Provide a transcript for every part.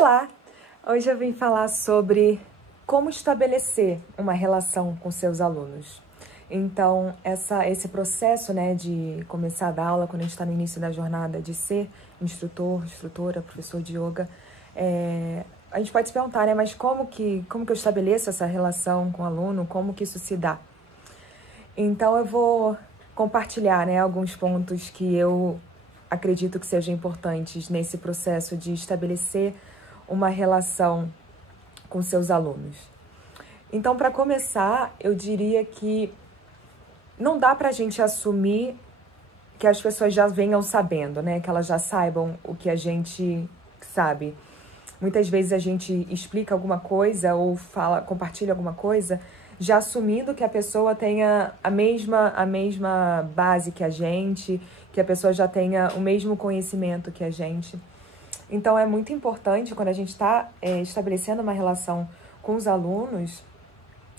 Olá! Hoje eu vim falar sobre como estabelecer uma relação com seus alunos. Então, esse processo, né, de começar a dar aula, quando a gente está no início da jornada, de ser instrutor, instrutora, professor de yoga, a gente pode se perguntar, né, mas como que eu estabeleço essa relação com o aluno, como que isso se dá? Então, eu vou compartilhar, né, alguns pontos que eu acredito que sejam importantes nesse processo de estabelecer uma relação com seus alunos. Então, para começar, eu diria que não dá para a gente assumir que as pessoas já venham sabendo, né? Que elas já saibam o que a gente sabe. Muitas vezes a gente explica alguma coisa ou compartilha alguma coisa, já assumindo que a pessoa tenha a mesma base que a gente, que a pessoa já tenha o mesmo conhecimento que a gente. Então, é muito importante, quando a gente está estabelecendo uma relação com os alunos,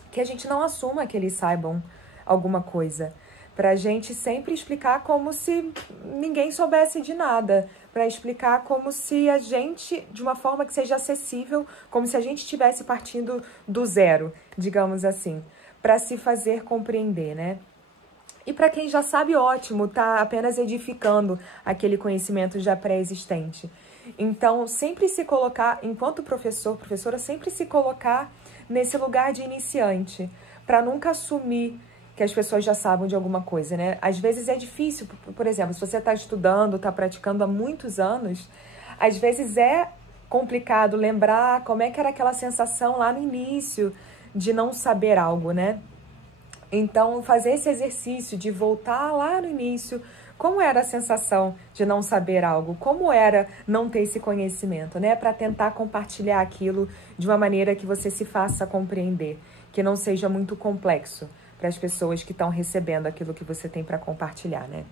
que a gente não assuma que eles saibam alguma coisa. Para a gente sempre explicar como se ninguém soubesse de nada. Para explicar como se a gente, de uma forma que seja acessível, como se a gente estivesse partindo do zero, digamos assim, para se fazer compreender, né? E para quem já sabe, ótimo, tá apenas edificando aquele conhecimento já pré-existente. Então, sempre se colocar, enquanto professor, professora, sempre se colocar nesse lugar de iniciante, para nunca assumir que as pessoas já sabem de alguma coisa, né? Às vezes é difícil, por exemplo, se você está estudando, está praticando há muitos anos, às vezes é complicado lembrar como é que era aquela sensação lá no início de não saber algo, né? Então, fazer esse exercício de voltar lá no início, como era a sensação de não saber algo, como era não ter esse conhecimento, né? Para tentar compartilhar aquilo de uma maneira que você se faça compreender, que não seja muito complexo para as pessoas que estão recebendo aquilo que você tem para compartilhar, né?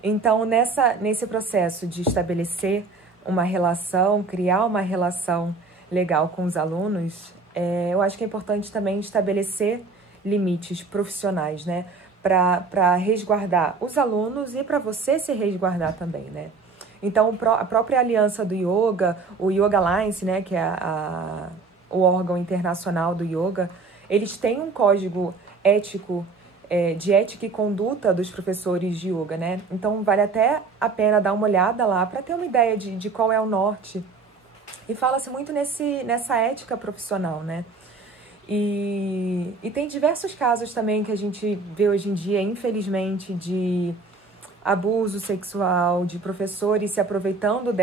Então, nesse processo de estabelecer uma relação, criar uma relação legal com os alunos, eu acho que é importante também estabelecer limites profissionais, né? Para resguardar os alunos e para você se resguardar também, né? Então, a própria aliança do yoga, o Yoga Alliance, né, que é o órgão internacional do yoga, eles têm um código ético, de ética e conduta dos professores de yoga, né? Então, vale até a pena dar uma olhada lá para ter uma ideia de qual é o norte. E fala-se muito nessa ética profissional, né? E tem diversos casos também que a gente vê hoje em dia, infelizmente, de abuso sexual, de professores se aproveitando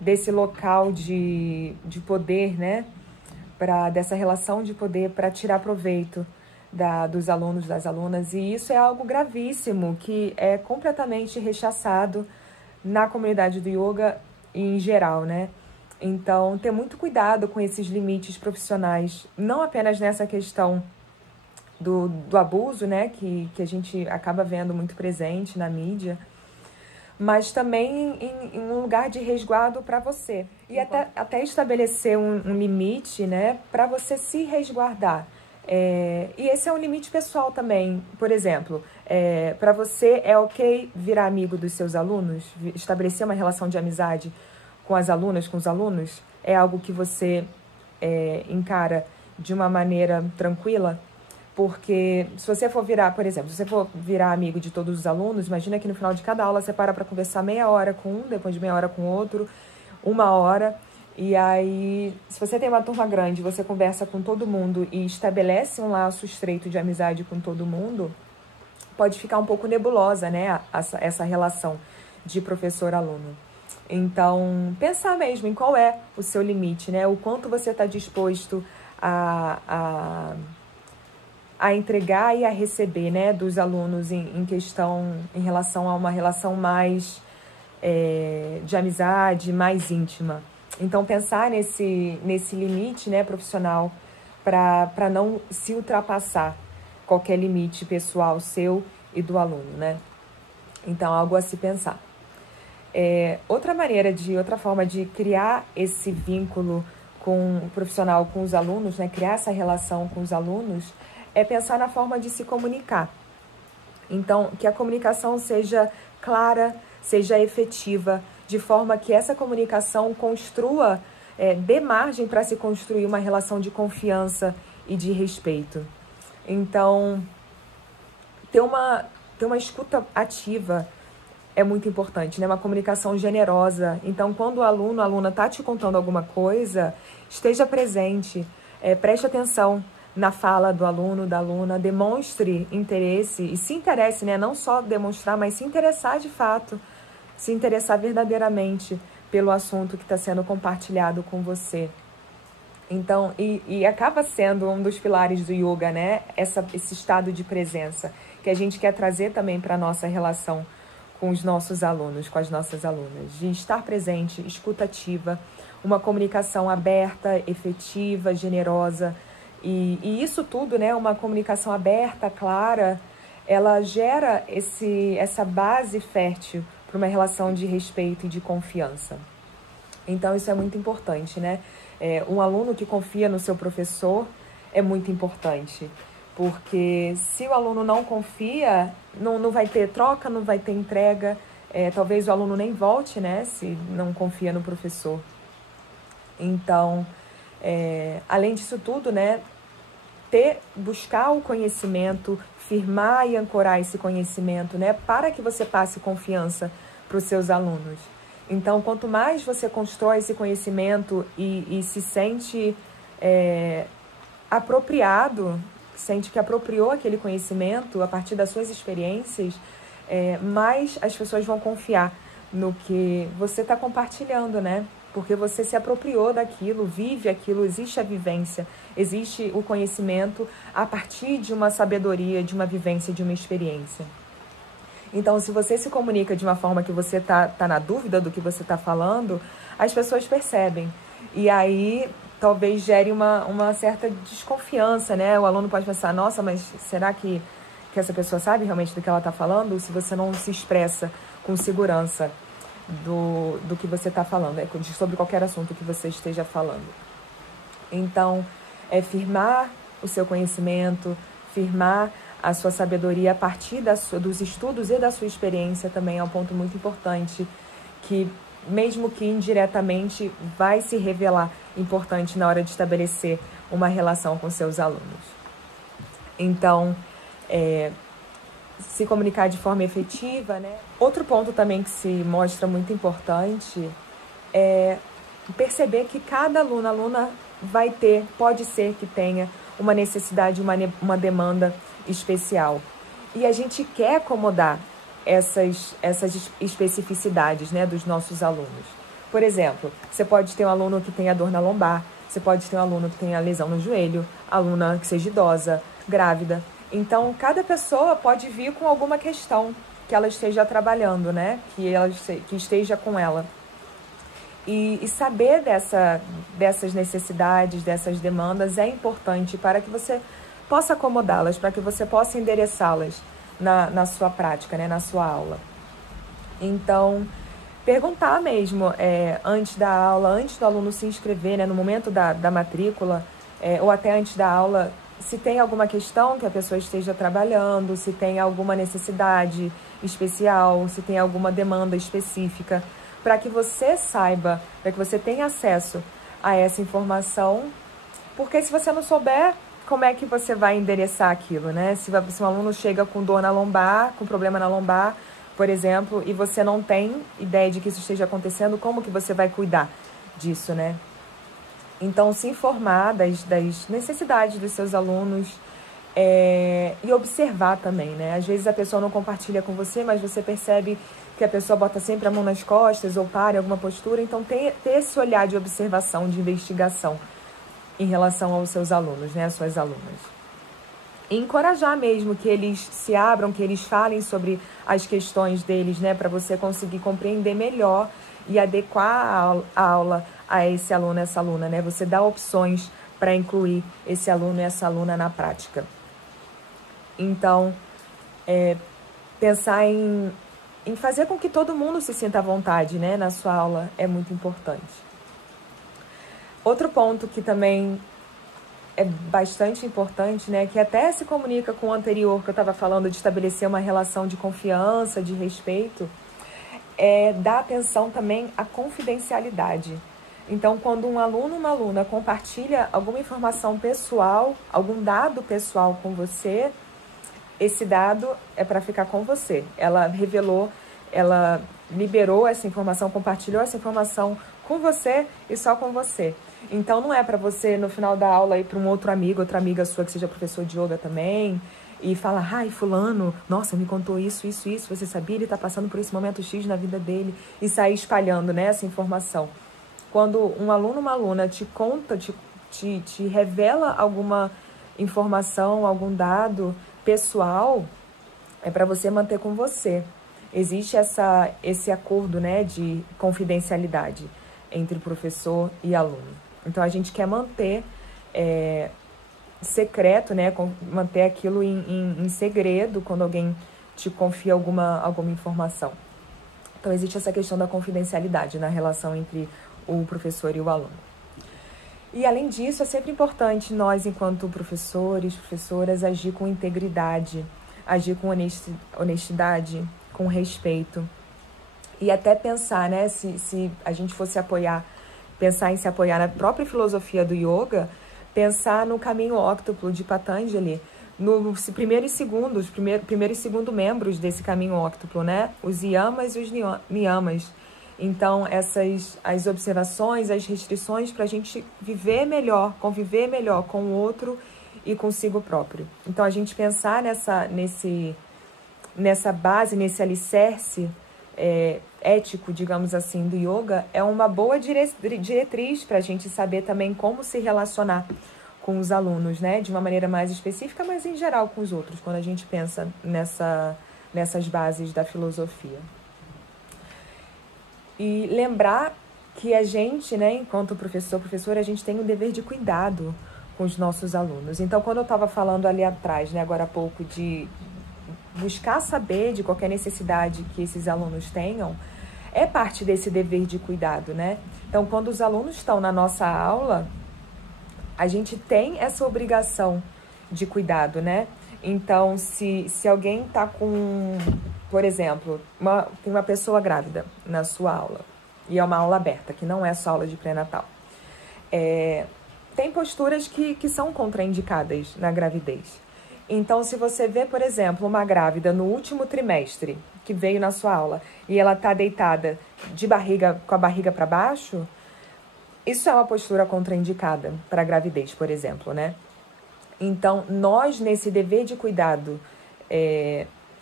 desse local de poder, né? Dessa relação de poder para tirar proveito dos alunos, das alunas. E isso é algo gravíssimo, que é completamente rechaçado na comunidade do yoga em geral, né? Então, ter muito cuidado com esses limites profissionais, não apenas nessa questão do abuso, né, que a gente acaba vendo muito presente na mídia, mas também em um lugar de resguardo para você. E até estabelecer um limite, né, para você se resguardar. E esse é um limite pessoal também. Por exemplo, para você é ok virar amigo dos seus alunos? Estabelecer uma relação de amizade com as alunas, com os alunos? É algo que você encara de uma maneira tranquila? Porque se você for virar, por exemplo, se você for virar amigo de todos os alunos, imagina que no final de cada aula você para conversar meia hora com um, depois de meia hora com outro, 1 hora. E aí, se você tem uma turma grande, você conversa com todo mundo e estabelece um laço estreito de amizade com todo mundo, pode ficar um pouco nebulosa, né, essa relação de professor-aluno. Então, pensar mesmo em qual é o seu limite, né? O quanto você está disposto a entregar e a receber, né, dos alunos em questão, em relação a uma relação mais de amizade, mais íntima. Então, pensar nesse limite, né, profissional, para não se ultrapassar qualquer limite pessoal seu e do aluno, né? Então, algo a se pensar. Outra forma de criar esse vínculo com o profissional, com os alunos, né, criar essa relação com os alunos, é pensar na forma de se comunicar. Então, que a comunicação seja clara, seja efetiva, de forma que essa comunicação construa, dê margem para se construir uma relação de confiança e de respeito. Então, ter uma escuta ativa é muito importante, né? Uma comunicação generosa. Então, quando o aluno, a aluna está te contando alguma coisa, esteja presente, preste atenção na fala do aluno, da aluna, demonstre interesse e se interesse, né? Não só demonstrar, mas se interessar de fato, se interessar verdadeiramente pelo assunto que está sendo compartilhado com você. Então, e acaba sendo um dos pilares do yoga, né? Esse estado de presença que a gente quer trazer também para a nossa relação com os nossos alunos, com as nossas alunas. De estar presente, escuta ativa, uma comunicação aberta, efetiva, generosa. E isso tudo, né? Uma comunicação aberta, clara, ela gera essa base fértil para uma relação de respeito e de confiança. Então, isso é muito importante, né? Um aluno que confia no seu professor é muito importante, porque se o aluno não confia, não vai ter troca, não vai ter entrega, talvez o aluno nem volte, né? Se não confia no professor. Então, além disso tudo, né? Buscar o conhecimento, firmar e ancorar esse conhecimento, né? Para que você passe confiança para os seus alunos. Então, quanto mais você constrói esse conhecimento e se sente apropriado, sente que apropriou aquele conhecimento a partir das suas experiências, mais as pessoas vão confiar no que você está compartilhando, né? Porque você se apropriou daquilo, vive aquilo, existe a vivência, existe o conhecimento a partir de uma sabedoria, de uma vivência, de uma experiência. Então, se você se comunica de uma forma que você tá na dúvida do que você está falando, as pessoas percebem. E aí, talvez gere uma certa desconfiança, né? O aluno pode pensar, nossa, mas será que essa pessoa sabe realmente do que ela está falando? Se você não se expressa com segurança do que você está falando, sobre qualquer assunto que você esteja falando. Então, firmar o seu conhecimento, firmar a sua sabedoria a partir dos estudos e da sua experiência também é um ponto muito importante, que mesmo que indiretamente vai se revelar importante na hora de estabelecer uma relação com seus alunos. Então, se comunicar de forma efetiva, né? Outro ponto também que se mostra muito importante é perceber que cada aluna pode ser que tenha uma necessidade, uma demanda especial. E a gente quer acomodar essas especificidades, né, dos nossos alunos. Por exemplo, você pode ter um aluno que tenha dor na lombar, você pode ter um aluno que tenha lesão no joelho, aluna que seja idosa, grávida. Então, cada pessoa pode vir com alguma questão que ela esteja trabalhando, né, que esteja com ela. E saber dessas necessidades, dessas demandas é importante para que você possa acomodá-las, para que você possa endereçá-las na sua prática, né, na sua aula. Então, perguntar mesmo antes da aula, antes do aluno se inscrever, né, no momento da matrícula, ou até antes da aula, se tem alguma questão que a pessoa esteja trabalhando, se tem alguma necessidade especial, se tem alguma demanda específica, para que você saiba, para que você tenha acesso a essa informação, porque se você não souber, como é que você vai endereçar aquilo, né? Se um aluno chega com dor na lombar, com problema na lombar, por exemplo, e você não tem ideia de que isso esteja acontecendo, como que você vai cuidar disso, né? Então, se informar das necessidades dos seus alunos e observar também, né? Às vezes a pessoa não compartilha com você, mas você percebe que a pessoa bota sempre a mão nas costas ou para em alguma postura. Então, ter esse olhar de observação, de investigação em relação aos seus alunos, né? Às suas alunas. E encorajar mesmo que eles se abram, que eles falem sobre as questões deles, né? Para você conseguir compreender melhor e adequar a aula a esse aluno, essa aluna, né? Você dá opções para incluir esse aluno e essa aluna na prática. Então, pensar em fazer com que todo mundo se sinta à vontade, né, na sua aula é muito importante. Outro ponto que também é bastante importante, né, que até se comunica com o anterior que eu estava falando de estabelecer uma relação de confiança, de respeito, é dar atenção também à confidencialidade. Então, quando um aluno ou uma aluna compartilha alguma informação pessoal, algum dado pessoal com você, esse dado é para ficar com você. Ela revelou, ela liberou essa informação, compartilhou essa informação com você e só com você. Então, não é para você, no final da aula, ir para um outro amigo, outra amiga sua que seja professor de yoga também, e falar, ai, fulano, nossa, me contou isso, você sabia? Ele está passando por esse momento X na vida dele, e sair espalhando, né, essa informação. Quando um aluno ou uma aluna te conta, te revela alguma informação, algum dado pessoal, é para você manter com você. Existe esse acordo, né, de confidencialidade entre professor e aluno. Então, a gente quer manter secreto, né, manter aquilo em segredo quando alguém te confia alguma informação. Então, existe essa questão da confidencialidade na relação entre o professor e o aluno. E, além disso, é sempre importante nós, enquanto professores, professoras, agir com integridade, agir com honestidade, com respeito. E até pensar, né, se a gente fosse pensar em se apoiar na própria filosofia do yoga, pensar no caminho óctuplo de Patanjali, no primeiro e segundo membros desse caminho óctuplo, né? Os yamas e os niyamas. Então, as observações, as restrições para a gente viver melhor, conviver melhor com o outro e consigo próprio. Então, a gente pensar nessa base, nesse alicerce ético, digamos assim, do yoga, é uma boa diretriz para a gente saber também como se relacionar com os alunos, né? De uma maneira mais específica, mas em geral com os outros, quando a gente pensa nessas bases da filosofia. E lembrar que a gente, né, enquanto professora, a gente tem o dever de cuidado com os nossos alunos. Então, quando eu estava falando ali atrás, né, agora há pouco, de buscar saber de qualquer necessidade que esses alunos tenham, é parte desse dever de cuidado, né? Então, quando os alunos estão na nossa aula, a gente tem essa obrigação de cuidado, né? Então, se alguém está com, por exemplo, tem uma pessoa grávida na sua aula, e é uma aula aberta, que não é só aula de pré-natal, tem posturas que são contraindicadas na gravidez. Então, se você vê, por exemplo, uma grávida no último trimestre, que veio na sua aula, e ela está deitada com a barriga para baixo, isso é uma postura contraindicada para a gravidez, por exemplo, né? Então, nós, nesse dever de cuidado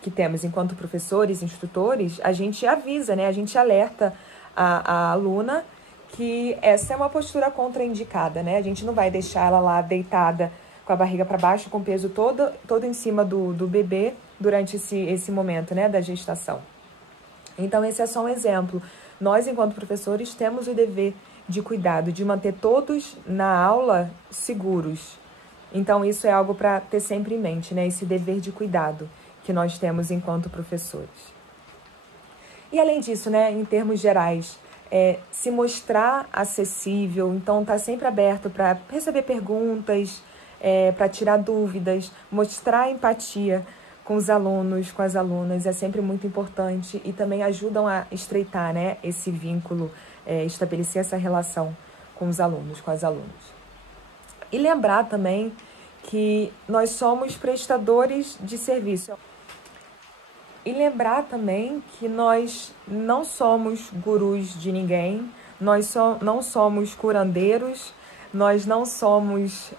que temos enquanto professores, instrutores, a gente avisa, né? A gente alerta a aluna que essa é uma postura contraindicada, né? A gente não vai deixar ela lá deitada com a barriga para baixo, com o peso todo em cima do bebê durante esse momento, né, da gestação. Então, esse é só um exemplo. Nós, enquanto professores, temos o dever de cuidado, de manter todos na aula seguros. Então, isso é algo para ter sempre em mente, né, esse dever de cuidado que nós temos enquanto professores. E, além disso, né, em termos gerais, se mostrar acessível, então tá sempre aberto para receber perguntas, para tirar dúvidas, mostrar empatia com os alunos, com as alunas, é sempre muito importante e também ajudam a estreitar, né, esse vínculo, estabelecer essa relação com os alunos, com as alunas. E lembrar também que nós somos prestadores de serviço. E lembrar também que nós não somos gurus de ninguém, nós não somos curandeiros, nós não somos,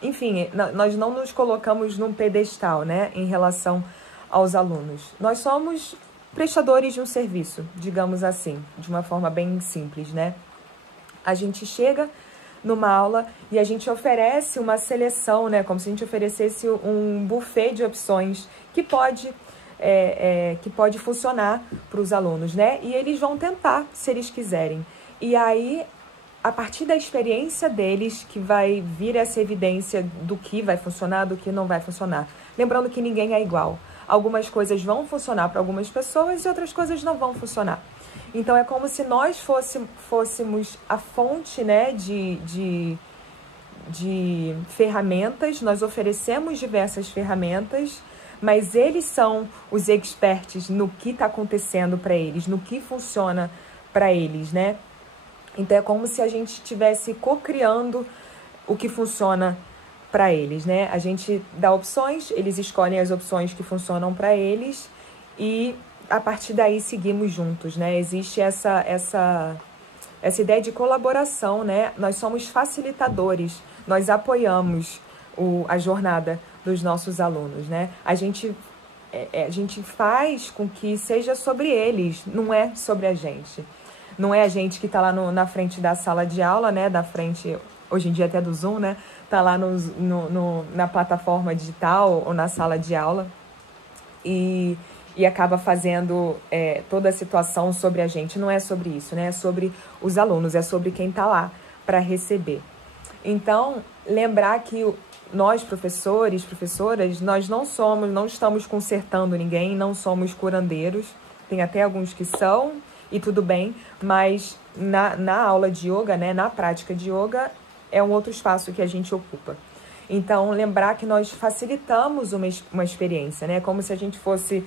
enfim, nós não nos colocamos num pedestal, né, em relação aos alunos. Nós somos prestadores de um serviço, digamos assim, de uma forma bem simples, né? A gente chega numa aula e a gente oferece uma seleção, né, como se a gente oferecesse um buffet de opções que pode funcionar para os alunos, né? E eles vão tentar, se eles quiserem. E aí, a partir da experiência deles, que vai vir essa evidência do que vai funcionar, do que não vai funcionar. Lembrando que ninguém é igual. Algumas coisas vão funcionar para algumas pessoas e outras coisas não vão funcionar. Então, é como se nós fôssemos a fonte, né, de ferramentas. Nós oferecemos diversas ferramentas, mas eles são os experts no que está acontecendo para eles, no que funciona para eles, né? Então é como se a gente estivesse co-criando o que funciona para eles, né? A gente dá opções, eles escolhem as opções que funcionam para eles e a partir daí seguimos juntos, né? Existe essa ideia de colaboração, né? Nós somos facilitadores, nós apoiamos a jornada dos nossos alunos, né? A gente faz com que seja sobre eles, não é sobre a gente. Não é a gente que está lá na frente da sala de aula, né? Da frente, hoje em dia até do Zoom, né? Tá lá na plataforma digital ou na sala de aula e acaba fazendo toda a situação sobre a gente. Não é sobre isso, né? É sobre os alunos, é sobre quem está lá para receber. Então, lembrar que nós, professores, professoras, nós não estamos consertando ninguém, não somos curandeiros. Tem até alguns que são, e tudo bem, mas na aula de yoga, né, na prática de yoga, é um outro espaço que a gente ocupa. Então, lembrar que nós facilitamos uma experiência, né? Como se a gente fosse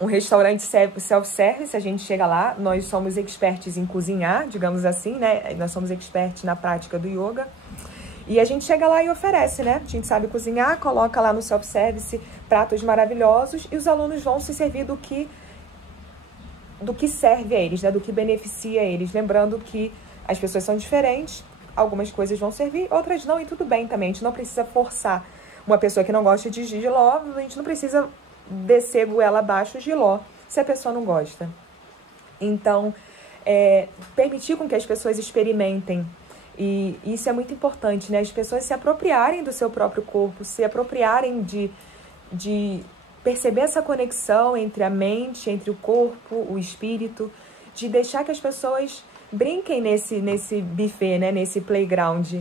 um restaurante self-service, a gente chega lá, nós somos experts em cozinhar, digamos assim, né? Nós somos experts na prática do yoga. E a gente chega lá e oferece, né? A gente sabe cozinhar, coloca lá no self-service pratos maravilhosos e os alunos vão se servir do que serve a eles, né? Do que beneficia eles. Lembrando que as pessoas são diferentes, algumas coisas vão servir, outras não, e tudo bem também. A gente não precisa forçar uma pessoa que não gosta de jiló, a gente não precisa descer goela abaixo jiló se a pessoa não gosta. Então, permitir com que as pessoas experimentem. E isso é muito importante, né? As pessoas se apropriarem do seu próprio corpo, se apropriarem de perceber essa conexão entre a mente, entre o corpo, o espírito, de deixar que as pessoas brinquem nesse buffet, né? Nesse playground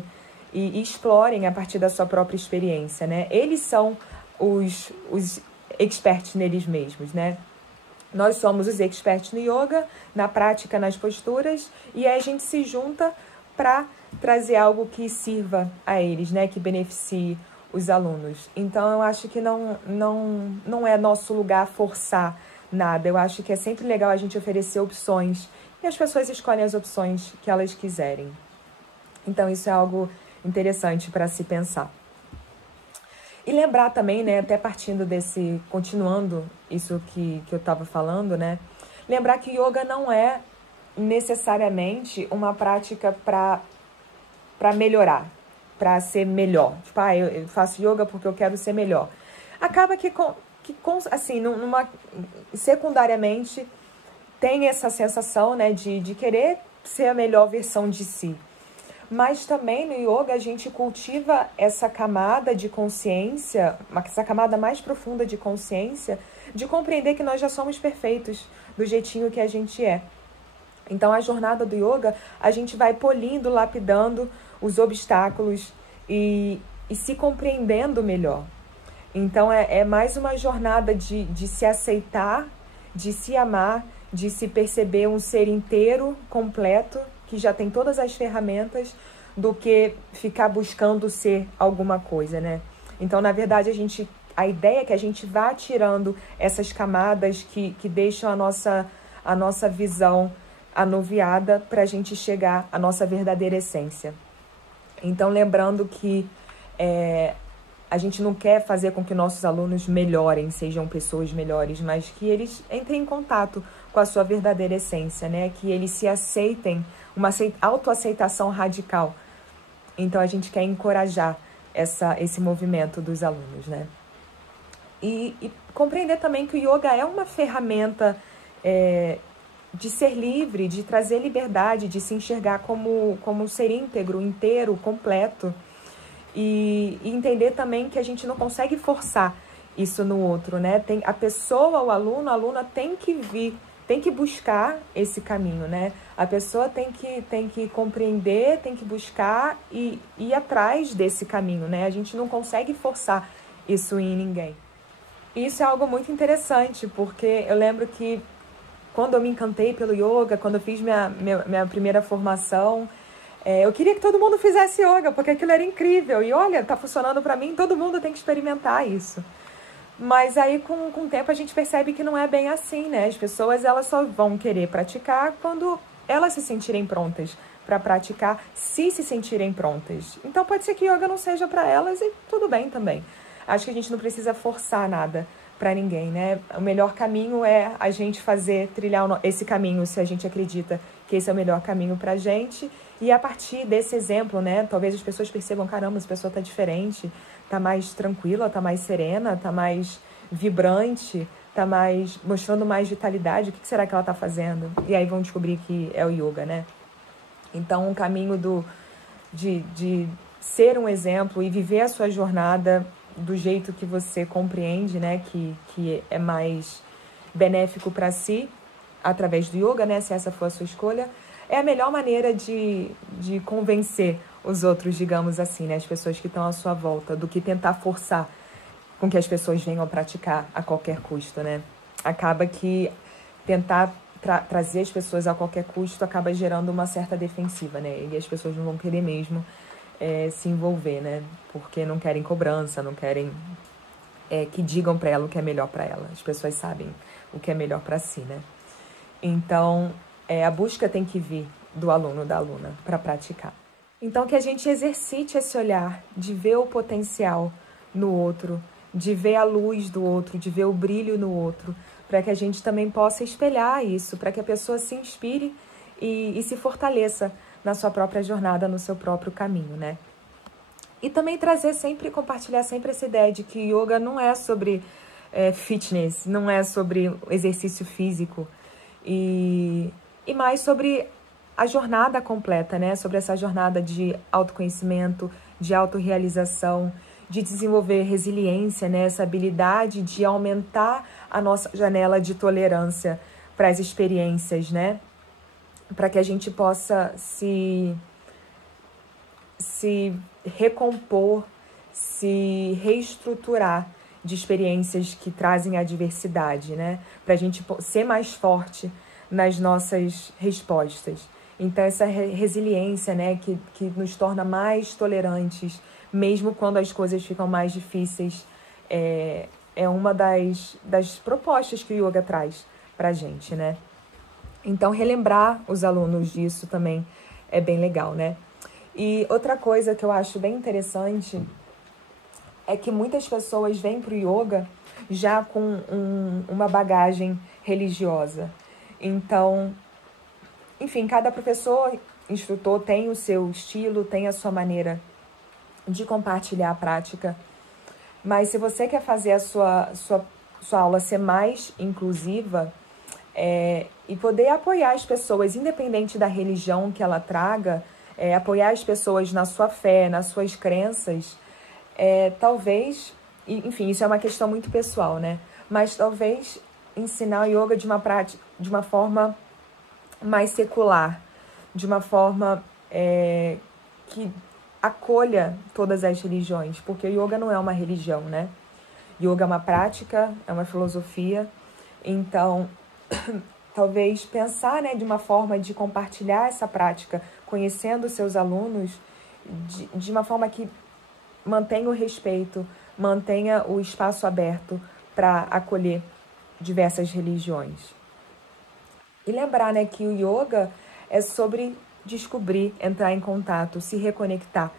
e explorem a partir da sua própria experiência, né? Eles são os experts neles mesmos, né? Nós somos os experts no yoga, na prática, nas posturas, e aí a gente se junta para trazer algo que sirva a eles, né? Que beneficie os alunos. Então, eu acho que não é nosso lugar forçar nada. Eu acho que é sempre legal a gente oferecer opções e as pessoas escolhem as opções que elas quiserem. Então, isso é algo interessante para se pensar. E lembrar também, né, até partindo continuando isso que eu estava falando, né, lembrar que yoga não é necessariamente uma prática para melhorar, para ser melhor. Tipo, eu faço yoga porque eu quero ser melhor. Acaba que assim, secundariamente, tem essa sensação, né, de querer ser a melhor versão de si. Mas também no yoga a gente cultiva essa camada de consciência, essa camada mais profunda de consciência, de compreender que nós já somos perfeitos do jeitinho que a gente é. Então a jornada do yoga, a gente vai polindo, lapidando os obstáculos e se compreendendo melhor. Então é mais uma jornada de se aceitar, de se amar, de se perceber um ser inteiro, completo, que já tem todas as ferramentas, do que ficar buscando ser alguma coisa, né? Então, na verdade, a ideia é que a gente vá tirando essas camadas que deixam a nossa visão anuviada para a gente chegar à nossa verdadeira essência. Então, lembrando que a gente não quer fazer com que nossos alunos melhorem, sejam pessoas melhores, mas que eles entrem em contato com a sua verdadeira essência, né? Que eles se aceitem, uma autoaceitação radical. Então, a gente quer encorajar esse movimento dos alunos, né? E compreender também que o yoga é uma ferramenta de ser livre, de trazer liberdade, de se enxergar como um ser íntegro, inteiro, completo. E entender também que a gente não consegue forçar isso no outro, né? A pessoa, o aluno, a aluna tem que buscar esse caminho, né? A pessoa tem que compreender, tem que buscar e ir atrás desse caminho, né? A gente não consegue forçar isso em ninguém. E isso é algo muito interessante, porque eu lembro que quando eu me encantei pelo yoga, quando eu fiz minha primeira formação, Eu queria que todo mundo fizesse yoga, porque aquilo era incrível. E olha, tá funcionando pra mim, todo mundo tem que experimentar isso. Mas aí, com o tempo, a gente percebe que não é bem assim, né? As pessoas, elas só vão querer praticar quando elas se sentirem prontas para praticar, se sentirem prontas. Então, pode ser que yoga não seja para elas e tudo bem também. Acho que a gente não precisa forçar nada para ninguém, né? O melhor caminho é a gente trilhar esse caminho, se a gente acredita que esse é o melhor caminho pra gente. E a partir desse exemplo, né? Talvez as pessoas percebam, caramba, essa pessoa tá diferente, tá mais tranquila, tá mais serena, tá mais vibrante, tá mais mostrando mais vitalidade. O que será que ela tá fazendo? E aí vão descobrir que é o yoga, né? Então, o caminho de ser um exemplo e viver a sua jornada do jeito que você compreende, né? Que é mais benéfico para si, através do yoga, né? Se essa for a sua escolha, é a melhor maneira de convencer os outros, digamos assim, né? As pessoas que estão à sua volta, do que tentar forçar com que as pessoas venham praticar a qualquer custo, né? Acaba que tentar trazer as pessoas a qualquer custo acaba gerando uma certa defensiva, né? E as pessoas não vão querer mesmo se envolver, né? Porque não querem cobrança, não querem que digam para ela o que é melhor para ela. As pessoas sabem o que é melhor para si, né? Então, a busca tem que vir do aluno, da aluna, para praticar. Então, que a gente exercite esse olhar de ver o potencial no outro, de ver a luz do outro, de ver o brilho no outro, para que a gente também possa espelhar isso, para que a pessoa se inspire e se fortaleça na sua própria jornada, no seu próprio caminho, né? E também compartilhar sempre essa ideia de que yoga não é sobre fitness, não é sobre exercício físico, e mais sobre a jornada completa, né? Sobre essa jornada de autoconhecimento, de autorrealização, de desenvolver resiliência, né? Essa habilidade de aumentar a nossa janela de tolerância para as experiências, né? Para que a gente possa se recompor, se reestruturar de experiências que trazem adversidade, né? Para a gente ser mais forte nas nossas respostas. Então, essa resiliência, né, que nos torna mais tolerantes, mesmo quando as coisas ficam mais difíceis, é uma das propostas que o yoga traz para a gente, né? Então, relembrar os alunos disso também é bem legal, né? E outra coisa que eu acho bem interessante é que muitas pessoas vêm para o yoga já com uma bagagem religiosa. Então, enfim, cada professor, instrutor tem o seu estilo, tem a sua maneira de compartilhar a prática. Mas se você quer fazer a sua aula ser mais inclusiva e poder apoiar as pessoas, independente da religião que ela traga, apoiar as pessoas na sua fé, nas suas crenças, talvez, enfim, isso é uma questão muito pessoal, né? Mas talvez ensinar o yoga de uma forma mais secular, de uma forma que acolha todas as religiões, porque o yoga não é uma religião, né? Yoga é uma prática, é uma filosofia, então talvez pensar, né, de uma forma de compartilhar essa prática, conhecendo os seus alunos, de uma forma que mantenha o respeito, mantenha o espaço aberto para acolher diversas religiões. E lembrar, né, que o yoga é sobre descobrir, entrar em contato, se reconectar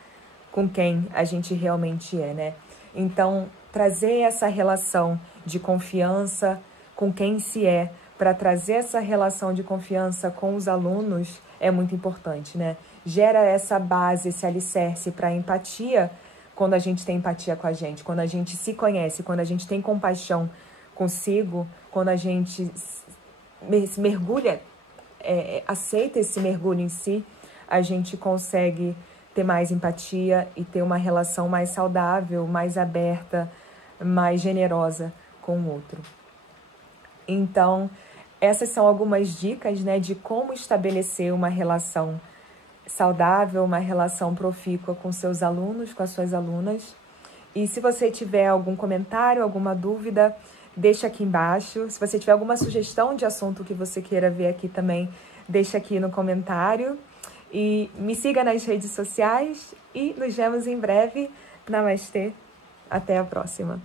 com quem a gente realmente é, né? Então, trazer essa relação de confiança com quem se é, para trazer essa relação de confiança com os alunos é muito importante, né? Gera essa base, esse alicerce para empatia, quando a gente tem empatia com a gente, quando a gente se conhece, quando a gente tem compaixão consigo, quando a gente se mergulha, aceita esse mergulho em si, a gente consegue ter mais empatia e ter uma relação mais saudável, mais aberta, mais generosa com o outro. Então, essas são algumas dicas, né, de como estabelecer uma relação saudável, uma relação profícua com seus alunos, com as suas alunas. E se você tiver algum comentário, alguma dúvida, deixa aqui embaixo. Se você tiver alguma sugestão de assunto que você queira ver aqui também, deixa aqui no comentário. E me siga nas redes sociais e nos vemos em breve. Namastê. Até a próxima.